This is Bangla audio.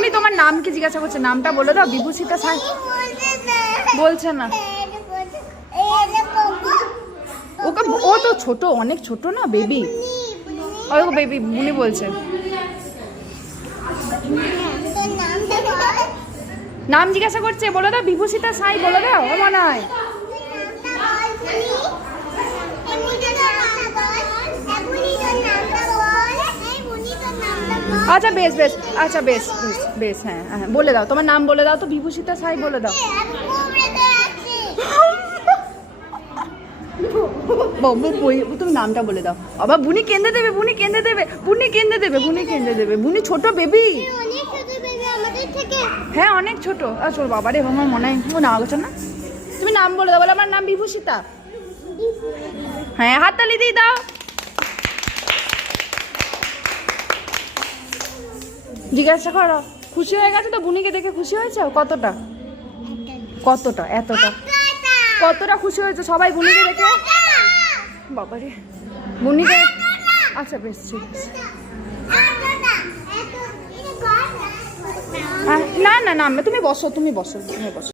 বুনি তোমার নাম কি জিজ্ঞাসা করছে, নামটা বলে দাও। বিভূষিতা সাই বলছে না, ওকে ও তো ছোট, অনেক ছোট না, বেবি। ওই বেবি বুনি বলছে। নাম জিজ্ঞাসা করছে, বলে দাও বিভূষিতা সাই বলে দাও। ও মনে হয় আচ্ছা বেশ বেশ, আচ্ছা বেশ বেশ বেশ, হ্যাঁ হ্যাঁ বলে দাও, তোমার নাম বলে দাও তো, বিভূষিতা সাই বলে দাও। তুমি নামটা বলে দাও। আবার বুনি কেঁদে দেবে, বুনি কেঁদে দেবে, বুনি কেঁদে দেবে, বুনি কেঁদে দেবে। বুনি ছোট বেবি, হ্যাঁ অনেক ছোট। চল বাবা রে, আমার মনে হয় ও না গোছ না। তুমি নাম বলে দাও। বলে আমার নাম বিভূষিতা। হ্যাঁ হাততালি দিয়ে দাও। জিজ্ঞাসা করো, খুশি হয়ে গেছে তো? বুনিকে দেখে খুশি হয়েছে কতটা? কতটা? এতটা? কতটা খুশি হয়েছে সবাই বুনিকে দেখে? বাবারে বুনিকে, আচ্ছা বেশ ঠিক আছে। না না না, তুমি বসো, তুমি বসো, তুমি বসো।